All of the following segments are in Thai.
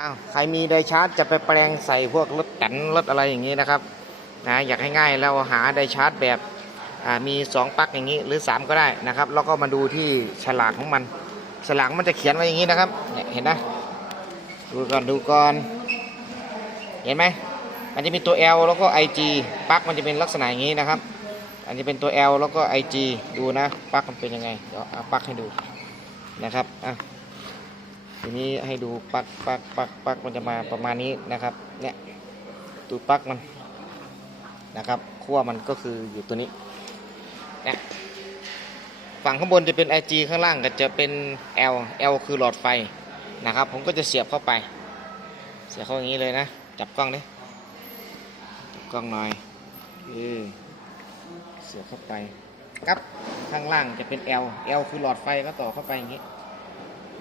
อ้าวใครมีไดชาร์จจะไปแปลงใส่พวกรถแตนรถอะไรอย่างนี้นะครับนะอยากให้ง่ายเราหาไดชาร์จแบบมี 2ปลั๊กอย่างนี้หรือ 3 ก็ได้นะครับ แล้วก็มาดูที่ฉลากของมัน ฉลากมันจะเขียนไว้อย่างนี้นะครับเนี่ยเห็นนะดูก่อนดูก่อน เห็นไหมมันจะมีตัว L แล้วก็ IG ปลั๊กมันจะเป็นลักษณะอย่างนี้นะครับ อันนี้เป็นตัว L แล้วก็ IG ดูนะปลั๊กมันเป็นยังไงเดี๋ยวเอาปลั๊กให้ดูนะครับอะ ทีนี้ให้ดูปลั๊กปลั๊กปลั๊กปลั๊กมันจะมาประมาณนี้นะครับเนี่ยตัวปลั๊กมันนะครับขั้วมันก็คืออยู่ตัวนี้เนี่ยฝั่งข้างบนจะเป็น IG ข้างล่างก็จะเป็น L L คือหลอดไฟนะครับ ผมก็จะเสียบเข้าไป เสียบเข้าอย่างนี้เลยนะ จับกล้องดิจับกล้องหน่อยเออเสียบเข้าไปครับข้างล่างจะเป็น L L คือหลอดไฟก็ต่อเข้าไปอย่างนี้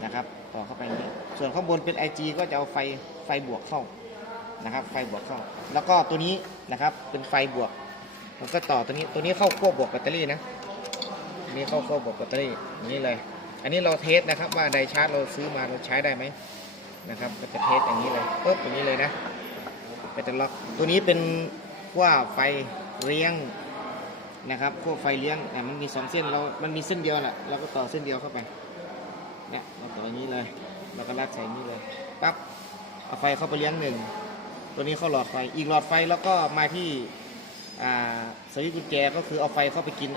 นะครับต่อเข้าไปอย่างนี้ส่วนข้างบนเป็น IG ก็จะเอาไฟไฟบวกเข้านะครับ ไฟบวกเข้า แล้วก็ตัวนี้นะครับเป็นไฟบวกผมก็ต่อตัวนี้ตัวนี้เข้าขั้วบวกแบตเตอรี่นะนนี้เข้าขั้วบวกแบตเตอรี่นี้เลย อันนี้เราเทสนะครับว่าไดชาร์จเราซื้อมาเราใช้ได้ไหมนะครับก็จะเทสอย่างนี้เลยปุ๊บอย่างนี้เลยนะก็จะล็อกตัวนี้เป็นขั้วไฟเลี้ยงนะครับขั้วไฟเลี้ยงเนี่มันมีสองเส้นเรา มันมีเส้นเดียวแหละเราก็ต่อเส้นเดียวเข้าไป เนี่ยเราต่ออย่างนี้เลยเราก็ลากใส่นี้เลยปั๊บเอาไฟเข้าไปเลี้ยงหนึ่งตัวนี้เข้าหลอดไฟอีกหลอดไฟแล้วก็มาที่สวิตช์กุญแจก็คือเอาไฟเข้าไปกิน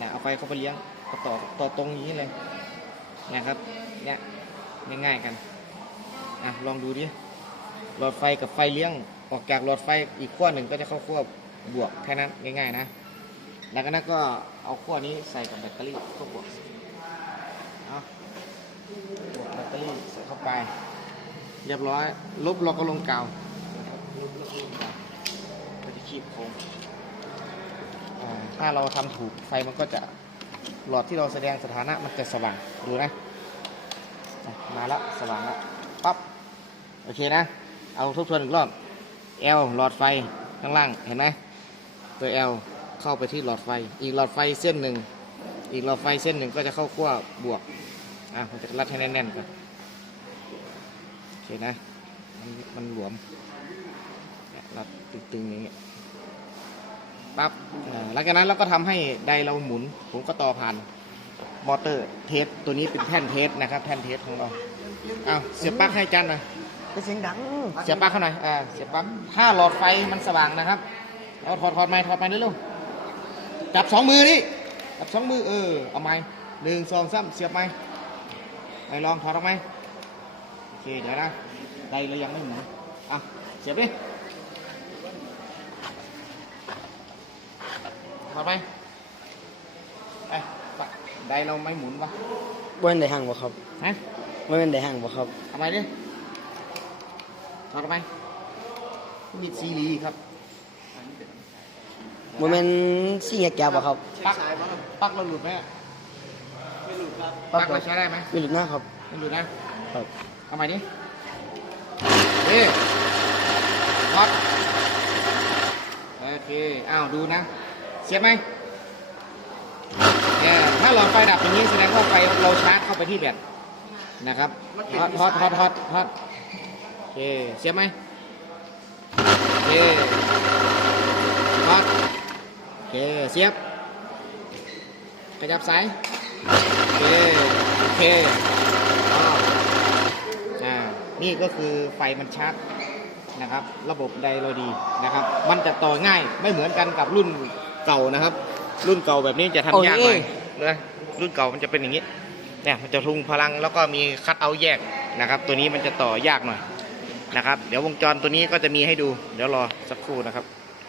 นะเอาไฟเข้าไปเลี้ยงก็ต่อต่อตรงอย่างนี้เลยนะครับเนี่ยง่ายๆกันอะลองดูดิหลอดไฟกับไฟเลี้ยงออกจากหลอดไฟอีกขั้วหนึ่งก็จะเข้าขั้วบวกแค่นั้นง่ายๆนะแล้วก็นั้นก็เอาขั้วนี้ใส่กับแบตเตอรี่ขั้วบวกเอา บวกแบตเตอรี่ใส่เข้าไป เรียบร้อย ลบเราก็ลงกาวนะครับลบแล้วก็ลงกาวก็จะคีบโค้งถ้าเราทำถูกไฟมันก็จะหลอดที่เราแสดงสถานะมันจะสว่างดูนะ มาล้วสว่างล้วปั๊บโอเคนะ เอาทบทวนอีกรอบ L หลอดไฟข้างล่างเห็นไหมตัว L เข้าไปที่หลอดไฟ อีกหลอดไฟเส้นหนึ่ง อีกหลอดไฟเส้นหนึ่งก็จะเข้าขั้วบวก อะผมจะรัดให้แน่นๆก่อนโอเคนะ มันมันหลวมเนี่ยรัดตึงๆอย่างเงี้ยปั๊บอ่าหลังจากนั้นเราก็ทำให้ไดเราหมุน ผมก็ต่อผ่านมอเตอร์เทสตัวนี้เป็นแท่นเทสนะครับ แท่นเทสของเราเอาเสียบปลั๊กให้จันหน่อยเป็นเสียงดัง เสียบปลั๊กเข้าหน่อยอ่าเสียบปลั๊กถ้าหลอดไฟมันสว่างนะครับเอาถอดถอดไม้ถอดไม้เร็วๆจับสองมือนี่จับสองมือเออเอาไม้หนึ่งสองสามเสียบไม้ ไปลองถอดออกไหมโอเคเดี๋ยวนะไดเรายังไม่หมุนอะเสียบดิถอดไปไปปะไดเราไม่หมุนวะบ่เป็นได้ห่างบ่ครับฮะบ่เป็นได้ห่างบ่ครับทำไมดิถอดออกไหมมีดซีรีส์ครับบ่แม่นสิ่งแก่บ่ครับปลั๊กปลั๊กเราหลุดไหมอะ ปลั๊กเราใช้ได้ไหมมีหลุดหน้าครับไม่หลุดนะครับเอาใหม่ดิเฮ้ถอดโอเคอ้าวดูนะ เสียบไหมเนี่ยถ้าหลอดไฟดับอย่างนี้แสดงว่าไฟเราชาร์จเข้าไปที่แบตนะครับฮอตฮอตฮอตฮอตฮอตโอเคเสียบไหมโอเคฮอตโอเคเสียบขยับสายโอ เคโอเคอ๋ออ่านี่ก็คือไฟมันชาร์จนะครับ ระบบไดโรดีนะครับ มันจะต่อง่ายไม่เหมือนกันกับรุ่นเก่านะครับ รุ่นเก่าแบบนี้จะทำยากหน่อยนะรุ่นเก่ามันจะเป็นอย่างนี้เนี่ยมันจะทุงพลังแล้วก็มีคัดเอาท์แยกนะครับ ตัวนี้มันจะต่อยากหน่อยนะครับ เดี๋ยววงจรตัวนี้ก็จะมีให้ดู เดี๋ยวรอสักครู่นะครับ